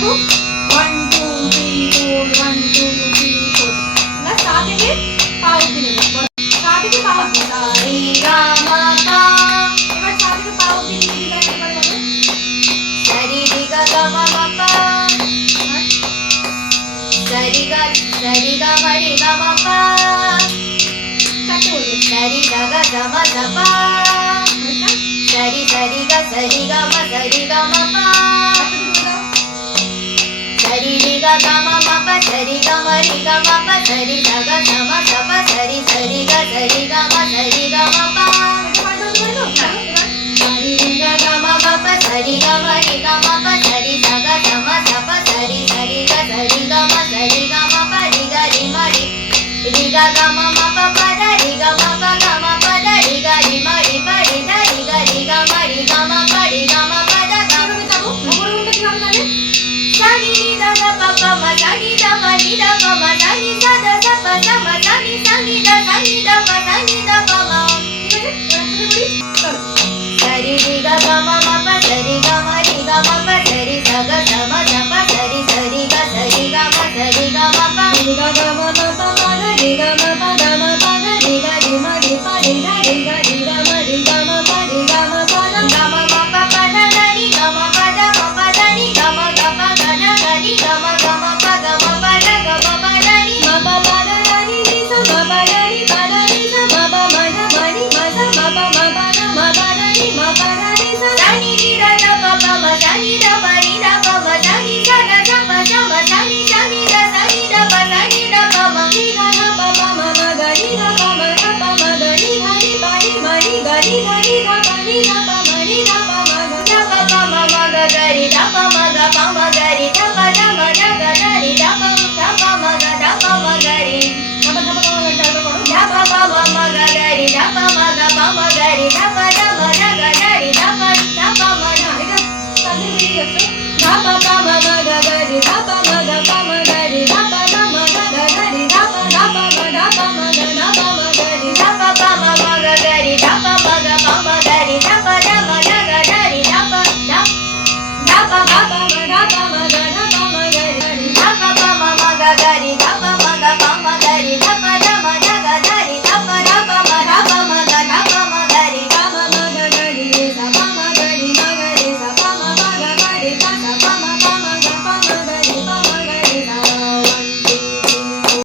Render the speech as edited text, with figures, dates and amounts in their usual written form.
যাবো 1 2 3 4 1 2 3 4 না সা থেকে পা অবধি নেব সা থেকে পা অবধি সা রে গা মা পা এবার সা থেকে পা অবধি নিয়ে দিলে একবার বলো সরি রে গা গা মা মা পা সরি গা মা রে গা মা পা চারটে বলবে সরি গা গা গা মা গা পা सरी गा मा पा सरी रे गा मा पा सरी गा मा रे गा मा पा सरी गा गा मा सा पा सरी गा मा पा सरी रे गा मा पा सरी गा मा रे गा मा पा सरी गा गा मा सा पा सरी गा मा पा रे गा रे मा रे गा मा पा पा दा रे गा मा पा दा रे गा रे मा रे पा रे दा रे गा मा पा दा गा অপরগুণটা কি হবে তাহলে সানি নি দা দা পা পা মা সানি দা পা নি দা পা মা সানি সা দা সা পা সা মা সানি দা পা মা ঠিক আছে এবার একসাথে করি চলো সারি রে গা মা